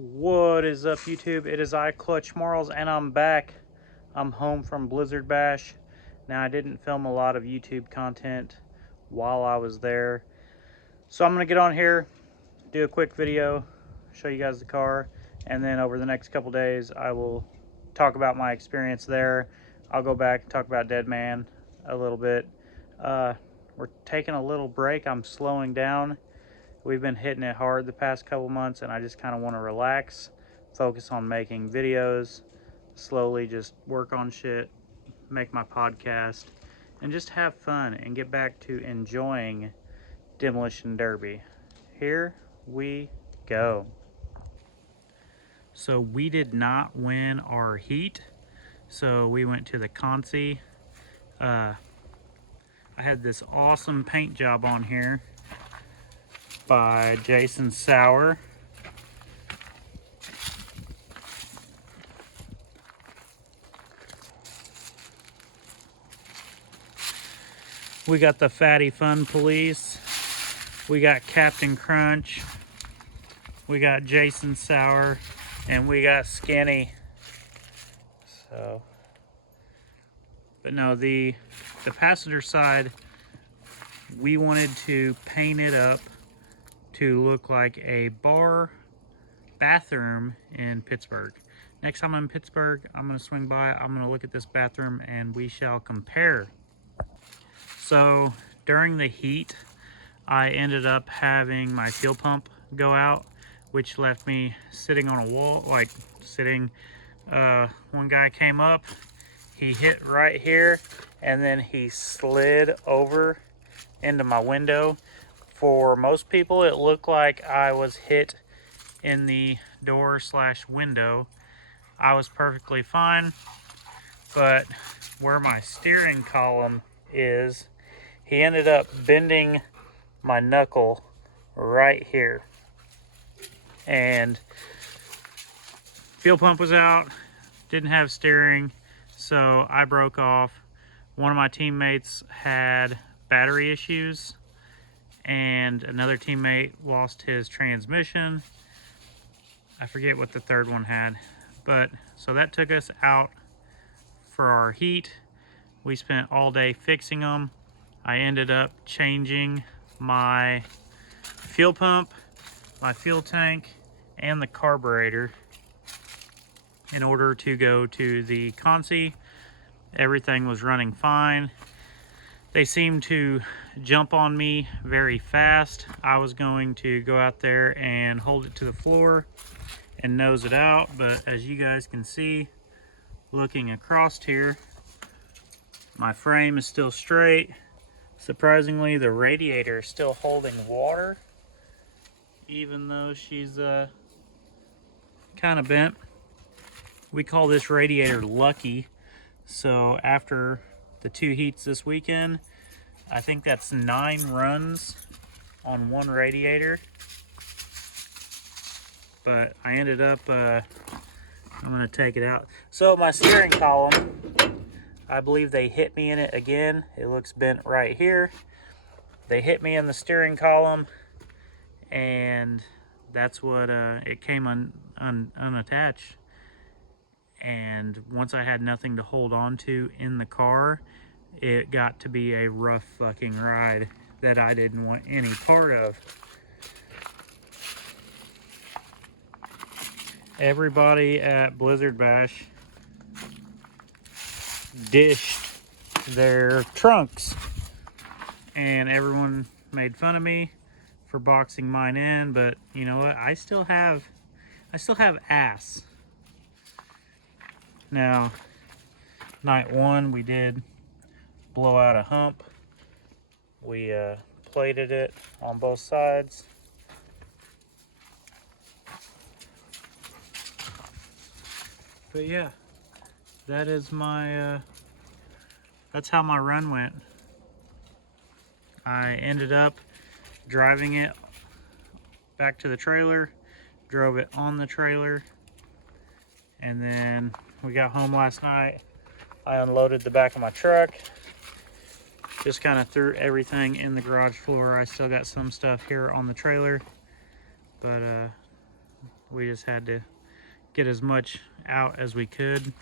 What is up, YouTube? It is I, Clutch Marles, and I'm back. I'm home from Blizzard Bash. Now, I didn't film a lot of YouTube content while I was there, so I'm going to get on here, do a quick video, show you guys the car, and then over the next couple days, I will talk about my experience there. I'll go back and talk about Dead Man a little bit. We're taking a little break. I'm slowing down. We've been hitting it hard the past couple months, and I just kind of want to relax, focus on making videos, slowly just work on shit, make my podcast, and just have fun and get back to enjoying Demolition Derby. Here we go. So we did not win our heat, so we went to the Consi. I had this awesome paint job on here by Jason Sauer. We got the Fatty Fun Police. We got Captain Crunch. We got Jason Sauer. And we got Skinny. So, but no, the passenger side, we wanted to paint it up to look like a bar bathroom in Pittsburgh. Next time I'm in Pittsburgh, I'm going to swing by, I'm going to look at this bathroom, and we shall compare. So during the heat, I ended up having my fuel pump go out, which left me sitting on a wall, like sitting, one guy came up, he hit right here, and then he slid over into my window. For most people, it looked like I was hit in the door / window. I was perfectly fine, but where my steering column is, he ended up bending my knuckle right here. And fuel pump was out, didn't have steering, so I broke off. One of my teammates had battery issues, and another teammate lost his transmission. I forget what the third one had, but so that took us out for our heat. We spent all day fixing them. I ended up changing my fuel pump, my fuel tank, and the carburetor in order to go to the Consi. Everything was running fine. They seemed to jump on me very fast. I was going to go out there and hold it to the floor and nose it out, but as you guys can see, looking across here, my frame is still straight. Surprisingly, the radiator is still holding water, even though she's kind of bent. We call this radiator lucky. So after the 2 heats this weekend, I think that's 9 runs on one radiator. But I ended up, I'm gonna take it out. So my steering column, I believe they hit me in it again. It looks bent right here. They hit me in the steering column, and that's what, it came unattached. And once I had nothing to hold on to in the car, it got to be a rough fucking ride that I didn't want any part of. Everybody at Blizzard Bash dished their trunks, and everyone made fun of me for boxing mine in, but you know what? I still have ass. Now, night 1, we did blow out a hump. We plated it on both sides. But yeah, that is my, that's how my run went. I ended up driving it back to the trailer, drove it on the trailer, and then we got home last night. I unloaded the back of my truck, just kind of threw everything in the garage floor. I still got some stuff here on the trailer, but we just had to get as much out as we could.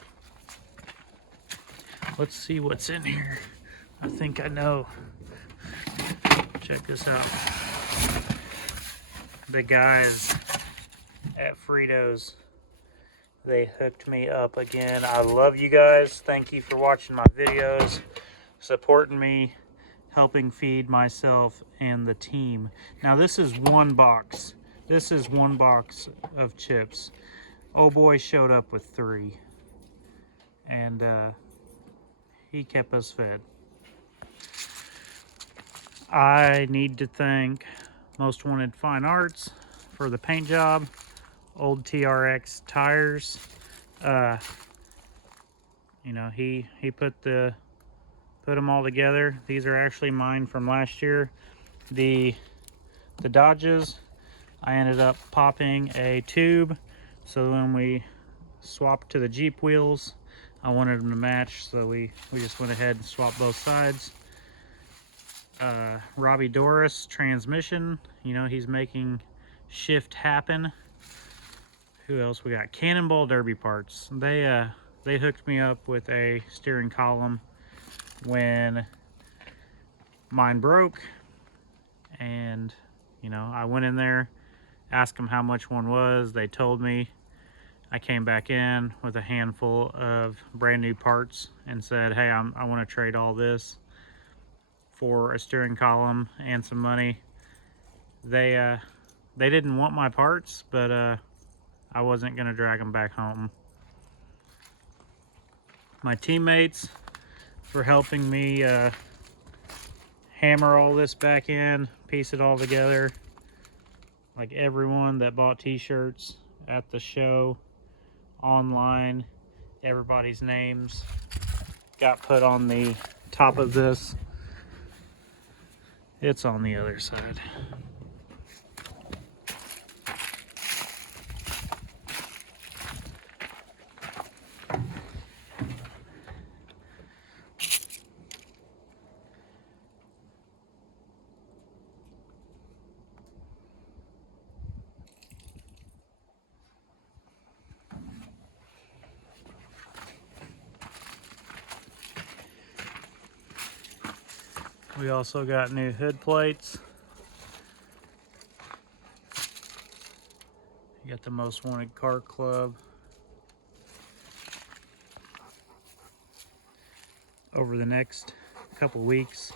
Let's see what's in here. I think I know. Check this out. The guys at Fritos, they hooked me up again. I love you guys. Thank you for watching my videos, supporting me, helping feed myself and the team. Now this is one box. This is one box of chips. Oh boy showed up with 3. And he kept us fed. I need to thank Most Wanted Fine Arts for the paint job. Old TRX tires. You know, he put them all together. These are actually mine from last year. The Dodges, I ended up popping a tube, so when we swapped to the Jeep wheels, I wanted them to match, so we just went ahead and swapped both sides. Robbie Doris transmission, you know, he's making shift happen. Who else we got? Cannonball Derby parts. They hooked me up with a steering column when mine broke, and you know, I went in there, asked them how much one was. They told me. I came back in with a handful of brand new parts and said, hey, I want to trade all this for a steering column and some money. They didn't want my parts, but I wasn't gonna drag them back home. My teammates for helping me hammer all this back in, piece it all together. Like everyone that bought t-shirts at the show, online, everybody's names got put on the top of this. It's on the other side. We also got new hood plates. You got the Most Wanted Car Club. Over the next couple weeks,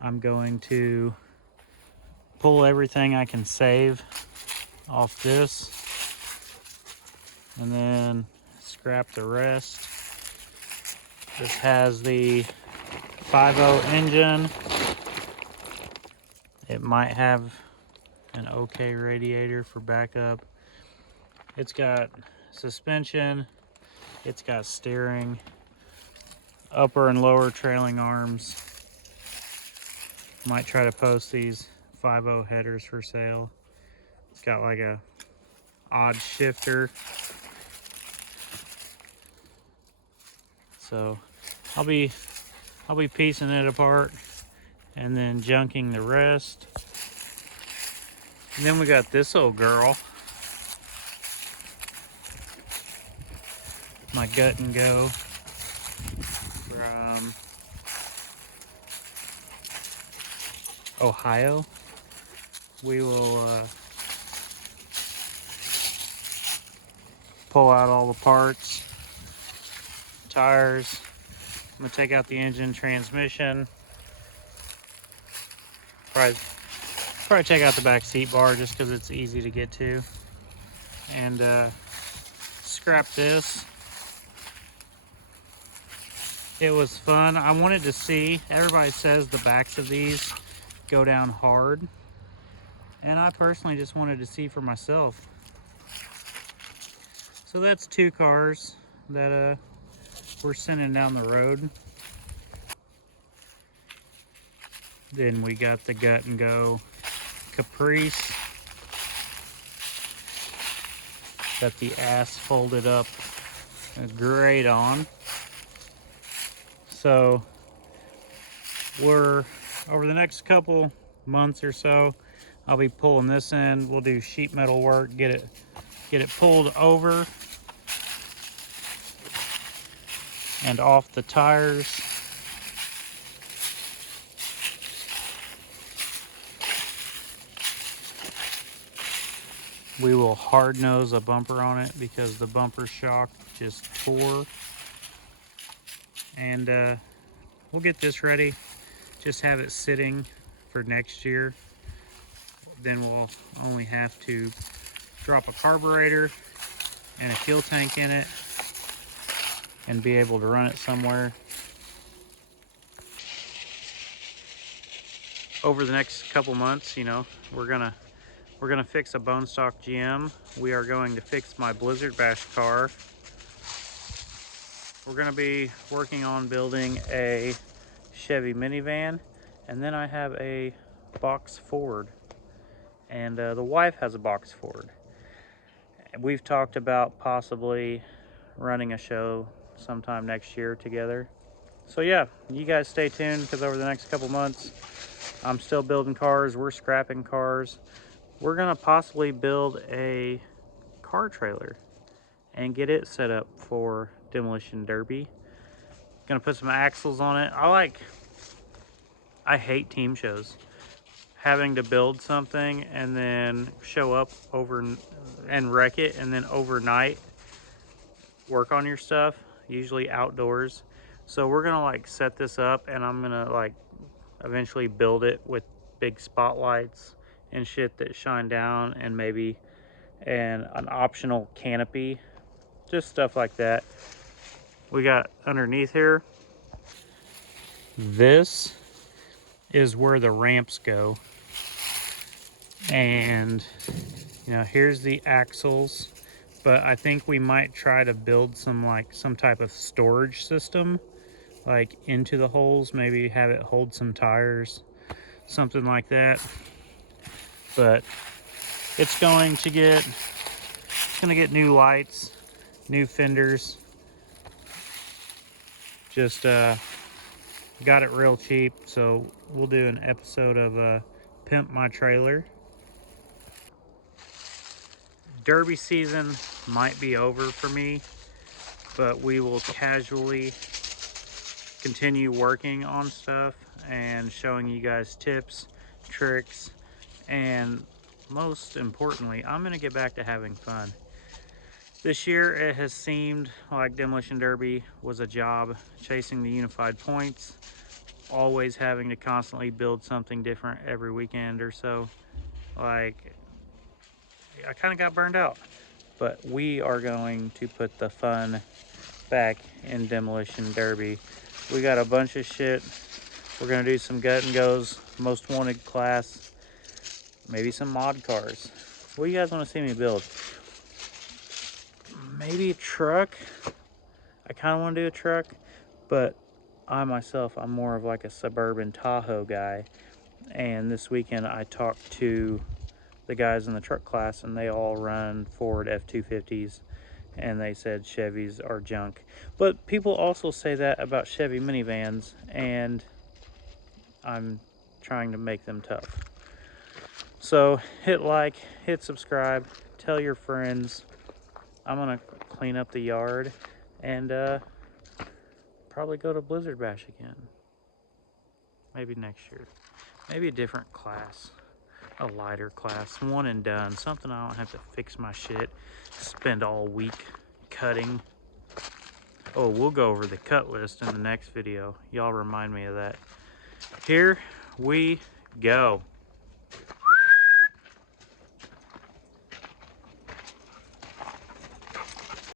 I'm going to pull everything I can save off this and then scrap the rest. This has the 5.0 engine. It might have an okay radiator for backup. It's got suspension, it's got steering, upper and lower trailing arms. Might try to post these 5.0 headers for sale. It's got like a odd shifter. So I'll be piecing it apart and then junking the rest. And then we got this old girl, my gut and go from Ohio. We will pull out all the parts, tires. I'm gonna take out the engine, transmission. Probably take out the back seat bar just because it's easy to get to. And scrap this. It was fun. I wanted to see, everybody says the backs of these go down hard. And I personally just wanted to see for myself. So that's 2 cars that we're sending down the road. Then we got the Gut and Go Caprice. Got the ass folded up great on. So we're, over the next couple months or so, I'll be pulling this in. We'll do sheet metal work, get it get it pulled over and off the tires. We will hard nose a bumper on it because the bumper shock just tore. And we'll get this ready. Just have it sitting for next year. Then we'll only have to drop a carburetor and a fuel tank in it and be able to run it somewhere. Over the next couple months, you know, we're gonna fix a bone stock GM. We are going to fix my Blizzard Bash car. We're gonna be working on building a Chevy minivan, and then I have a box Ford, and the wife has a box Ford. We've talked about possibly running a show sometime next year together. So yeah, you guys stay tuned, because over the next couple months I'm still building cars, we're scrapping cars. We're gonna possibly build a car trailer and get it set up for Demolition Derby. Gonna put some axles on it. I hate team shows. Having to build something and then show up over and wreck it, and then overnight work on your stuff, usually outdoors. So we're gonna like set this up, and I'm gonna like eventually build it with big spotlights and shit that shine down, and maybe an optional canopy, just stuff like that. We got underneath here, this is where the ramps go, and you know, here's the axles. But I think we might try to build some type of storage system like into the holes, maybe have it hold some tires, something like that. But it's gonna get new lights, new fenders. Just got it real cheap, so we'll do an episode of Pimp My Trailer. Derby season might be over for me, but we will casually continue working on stuff and showing you guys tips, tricks, and most importantly, I'm gonna get back to having fun. This year it has seemed like Demolition Derby was a job, chasing the unified points, always having to constantly build something different every weekend or so. Like, I kind of got burned out. But we are going to put the fun back in Demolition Derby. We got a bunch of shit. We're gonna do some gut and goes, most wanted class, maybe some mod cars. What do you guys want to see me build? Maybe a truck. I kind of want to do a truck, but I myself, I'm more of like a suburban Tahoe guy. And this weekend I talked to the guys in the truck class, and they all run Ford F-250s, and they said Chevys are junk. But people also say that about Chevy minivans, and I'm trying to make them tough. So hit like, hit subscribe, tell your friends. I'm gonna clean up the yard and probably go to Blizzard Bash again. Maybe next year. Maybe a different class. A lighter class, one and done, something I don't have to fix my shit, spend all week cutting. Oh, we'll go over the cut list in the next video. Y'all remind me of that. Here we go.